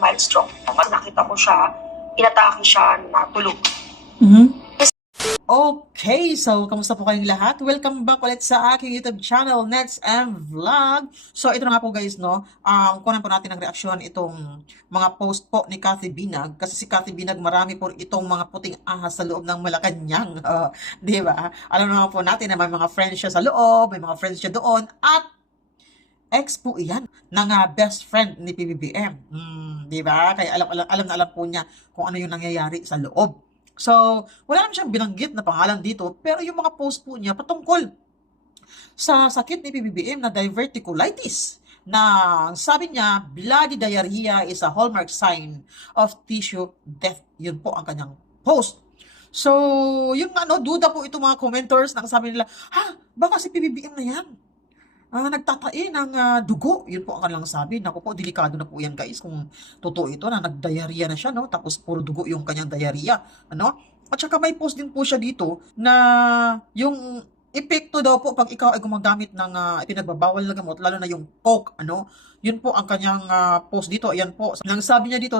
milestone. Mas nakita ko siya, inatake siya na tulog. Okay, so kamusta po kayong lahat? Welcome back ulit sa aking YouTube channel, Nets and Vlog. So ito na nga po guys, no? Kunan po natin ng reaksyon itong mga post po ni Cathy Binag. Kasi si Cathy Binag marami po itong mga puting ahas sa loob ng Malacanang. Di ba? Alam naman po natin na may mga friends siya sa loob, may mga friends siya doon. At ex po iyan ng best friend ni PBBM. Di ba? Kaya alam na alam po niya kung ano yung nangyayari sa loob. So, wala naman siyang binanggit na pangalan dito, pero yung mga post po niya patungkol sa sakit ni PBBM na diverticulitis, na sabi niya, bloody diarrhea is a hallmark sign of tissue death. Yun po ang kanyang post. So, yung duda po itong mga commenters na sabi nila, baka si PBBM na yan. Nagtatain ng dugo. Yun po ang kanilang sabi. Naku po, delikado na po yan guys. Kung totoo ito na nag-diarrhea na siya, no? Tapos puro dugo yung kanyang diarrhea. Ano? At saka may post din po siya dito na yung epekto daw po pag ikaw ay gumagamit ng ipinagbabawal na gamot, lalo na yung coke, ano? Yun po ang kanyang post dito. Ayan po. Nang sabi niya dito,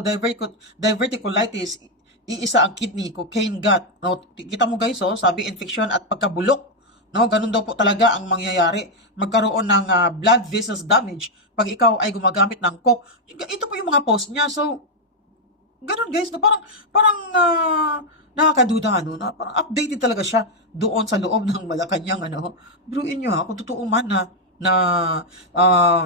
diverticulitis, iisa ang kidney, cocaine gut. No? Kita mo guys, sabi infection at pagkabulok. No, ganun daw po talaga ang mangyayari. Magkaroon ng blood vessels damage pag ikaw ay gumagamit ng coke. Ito po yung mga post niya. So, ganun guys, no? Parang nakakaduda, no? Parang updated talaga siya doon sa loob ng Malacanang, ano? Biruin nyo, kung totoo man na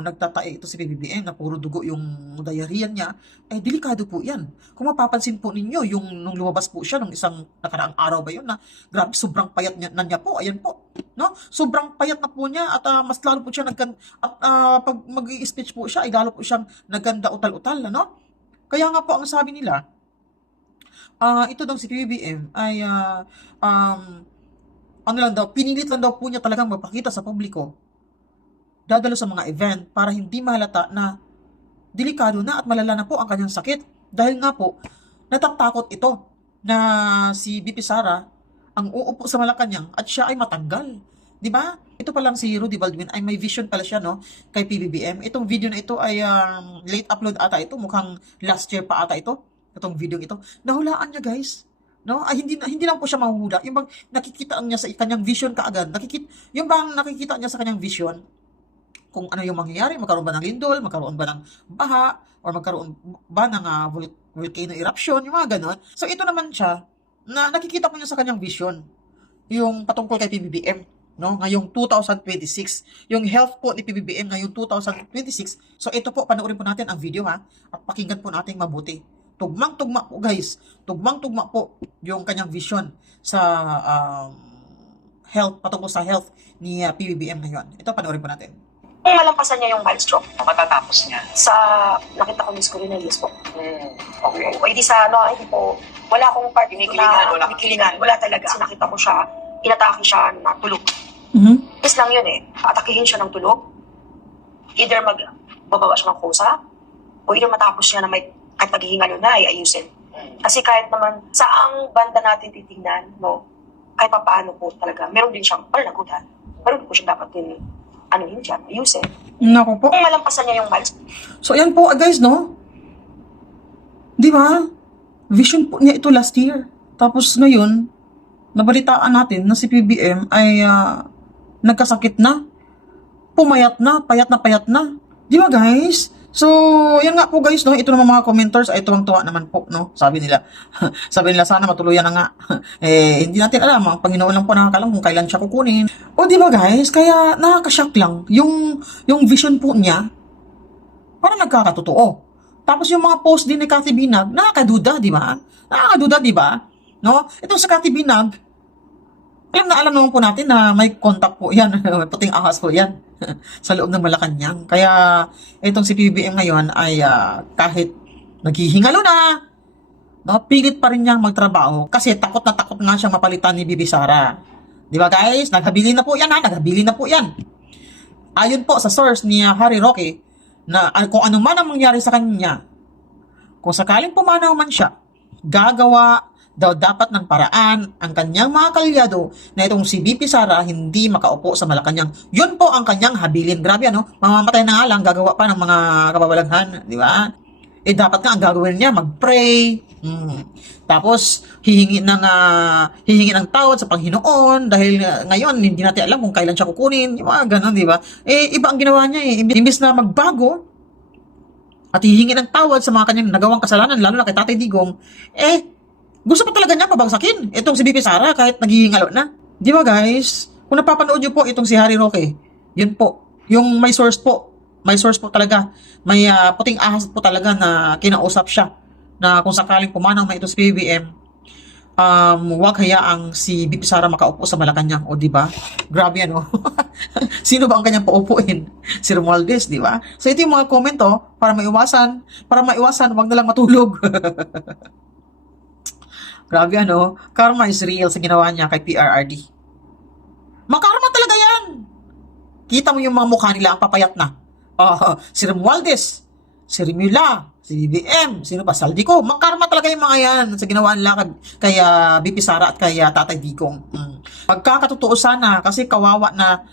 nagtatae ito si PBBM na puro dugo yung diarrhea niya, delikado po yan. Kung mapapansin po ninyo, nung lumabas po siya nung isang nakaraang araw ba yun, na grabe, sobrang payat niya po, ayan po, no? Sobrang payat na po niya at mas lalo po siya pag mag-i-speech po siya, ay lalo po siyang naganda utal-utal, ano? Kaya nga po ang sabi nila, ito daw si PBBM ay pinilit lang daw po niya talagang magpakita sa publiko, dadalo sa mga event para hindi mahalata na delikado na at malala na po ang kanyang sakit. Dahil nga po, natatakot ito na si BP Sara ang uupo sa Malacanang at siya ay matanggal. Di ba? Ito pa lang si Rudy Baldwin ay may vision pala siya, no, kay PBBM. Itong video na ito ay late upload ata ito. Mukhang last year pa ata ito. Itong video ito. Nahulaan niya guys. No? Ay hindi lang po siya mahuhula. Yung bang nakikita niya sa kanyang vision kaagad. Yung bang nakikita niya sa kanyang vision kung ano yung mangyayari, magkaroon ba ng lindol, magkaroon ba ng baha, or magkaroon ba ng volcano eruption, yung mga ganon. So ito naman siya, na nakikita ko niya sa kanyang vision, yung patungkol kay PBBM, no? Ngayong 2026, yung health po ni PBBM ngayong 2026. So ito po, panoorin po natin ang video at pakinggan po natin mabuti. Tugmang-tugma po guys, tugmang-tugma po yung kanyang vision sa health, patungkol sa health ni PBBM ngayon. Ito, panoorin po natin. Kung malampasan niya yung milestone, Matatapos niya. sa nakita ko Miss Cornelius po. Okay. O hindi sa hindi po, wala akong part Kinikilingan, wala kinikilingan, wala talaga. Kasi nakita ko siya, inatake siya na tulog. Yes lang yun atakihin siya ng tulog. Either magbababa siya ng kusa, o either matapos siya na may kahit maghihinga yun na, ayusin. Kasi kahit naman, saang banda natin titignan, no, kahit pa paano po talaga, meron din siyang palanagutan. Meron po siya dapat din, yun dyan, ayusin. Naku po. Kung malampasan niya yung milestone. So, ayan po, guys, no? Di ba? Vision po niya ito last year. Tapos ngayon, nabalitaan natin na si PBM ay nagkasakit na. Pumayat na, payat na. Di ba, guys? So, yan nga po guys, no? Ito naman mga commenters ay tuwang-tuwa naman po, no? Sabi nila, sana matuluyan na nga. Hindi natin alam, ang Panginoon lang po nakakalam kung kailan siya kukunin. O di ba guys, kaya nakaka-shock lang yung vision po niya, parang nagkakatotoo. Tapos yung mga post din ni Cathy Binag, nakakaduda, di ba? Nakakaduda, di ba? No? Ito sa Cathy Binag, alam naman po natin na may contact po yan, may puting ahas po yan sa loob ng Malacanang. Kaya itong si PBBM ngayon ay kahit naghihingalo na, no, pilit pa rin niyang magtrabaho kasi takot na takot nga siyang mapalitan ni Bibi Sara. Di ba guys? Naghabilin na po yan naghabilin na po yan. Ayon po sa source ni Harry Roque na kung ano man ang mangyari sa kanya, kung sakaling pumanaw man siya, gagawa daw dapat ng paraan ang kanyang mga kalyado na itong si BP Sara hindi makaupo sa Malacanang. Yun po ang kanyang habilin. Grabe, ano? Mamamatay na nga lang, gagawa pa ng mga kababalaghan, di ba? Eh, dapat nga ang gagawin niya, mag-pray. Tapos, hihingi ng tawad sa Panginoon dahil ngayon, hindi natin alam kung kailan siya kukunin. Yung mga ganun, di ba? Eh, iba ang ginawa niya eh. Imbis na magbago at hihingi ng tawad sa mga kanyang nagawang kasalanan, lalo na kay Tatay Digong, eh, gusto pa talaga niya pabagsakin itong si BP Sara kahit naghihingalo na. Di ba guys? Kung napapanood niyo po itong si Harry Roque, yun po, yung may source po talaga, may puting ahas po talaga na kinausap siya na kung sakaling pumanang may ito si PBBM, wag hayaang si BP Sara makaupo sa Malacanang, o di ba? Grabe ano. Sino ba ang kanyang paupuin? Si Romualdez, di ba? So ito yung mga komento para maiwasan, wag na lang matulog. Grabe ano, karma is real sa ginawa niya kay PRRD. Makarma talaga yan. Kita mo yung mga mukha nila ang papayat na. Si Romualdez, si Remula, si BBM, sino pa, Saldico. Makarma talaga yung mga yan sa ginawa nila kay BP Sara at kay Tatay Digong. Pagkakatotoo sana kasi kawawa na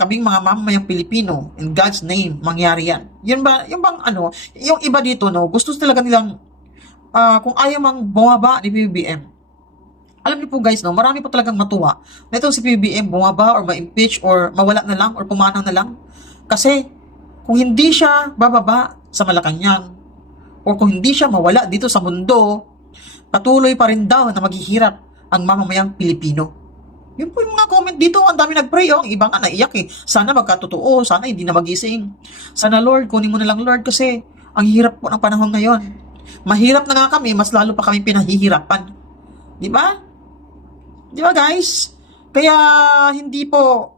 kaming mga mamamayang Pilipino, in God's name, mangyari yan. Yun ba, yung bang ano, yung iba dito, no, gusto talaga nilang kung ayaw mang bumaba ni PBBM. Alam niyo po guys, no, marami po talagang matuwa na itong si PBBM bumaba or ma-impeach or mawala na lang or pumanaw na lang. Kasi kung hindi siya bababa sa Malacanang or kung hindi siya mawala dito sa mundo, patuloy pa rin daw na maghihirap ang mamamayang Pilipino. Yun po yung mga comment dito. Ang dami nag-pray, oh. Ang iba nga naiyak eh. Sana magkatotoo. Sana hindi na magising. Sana Lord, kunin mo na lang Lord kasi ang hirap po ng panahon ngayon. Mahirap na nga kami, mas lalo pa kami pinahihirapan. Di ba? Di ba guys? Kaya hindi po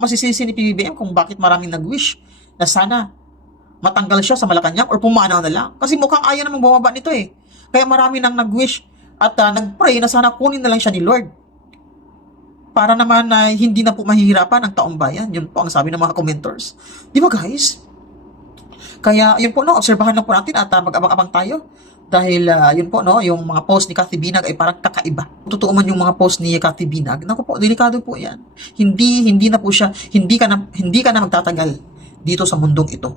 masisisi ni PBBM kung bakit maraming nag-wish na sana matanggal siya sa Malacanang or pumanaw na lang. Kasi mukhang ayaw namang bumaba nito eh. Kaya marami nang nag-wish at nag-pray na sana kunin na lang siya ni Lord. Para naman na hindi na po mahihirapan ang taong bayan. Yun po ang sabi ng mga commenters. Di ba guys? Kaya yun po no, obserbahan lang po natin at mag-abang-abang tayo. Dahil yun po no, yung mga post ni Cathy Binag ay parang kakaiba. Totoo man yung mga post ni Cathy Binag, naku po, delikado po yan. Hindi na po siya, hindi ka na magtatagal dito sa mundong ito.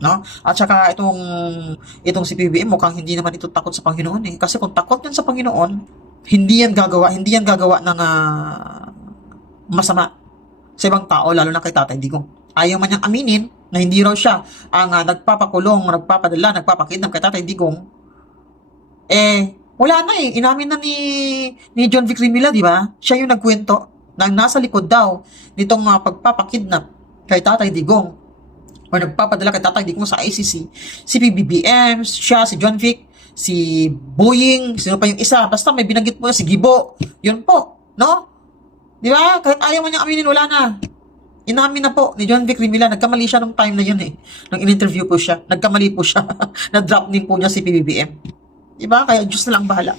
No? At saka itong si PBBM mukhang hindi naman ito takot sa Panginoon eh. Kasi kung takot yan sa Panginoon, hindi yan gagawa ng masama sa ibang tao, lalo na kay Tatay Digong. Ayaw man niyang aminin na hindi raw siya ang nagpapakulong, nagpapadala, nagpapakidnap kay Tatay Digong. Eh, wala na eh. Inamin na ni John Vic Remila, di ba? Siya yung nagkwento na nasa likod daw nitong pagpapakidnap kay Tatay Digong o nagpapadala kay Tatay Digong sa ICC. Si PBBM, siya, si John Vic, si Boying, sino pa yung isa. Basta may binanggit mo si Gibo. Yun po, no? Di ba? Kahit ayaw man niyang aminin, wala na. Inamin na po ni John Vic Remila, nagkamali siya nung time na yun eh. Nung in-interview po siya, nagkamali po siya. Na-drop din po niya si PBBM. Diba? Kaya Diyos na lang bahala.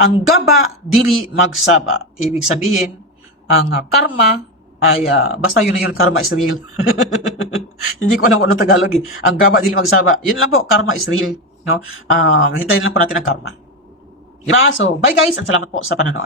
Ang gaba, dili magsaba. Ibig sabihin, ang karma ay, basta yun na yun, karma is real. Hindi ko alam kung anong Tagalog eh. Ang gaba, dili magsaba. Yun lang po, karma is real. No? Hintayin lang po natin ang karma. Diba? So, bye guys, at salamat po sa panonood.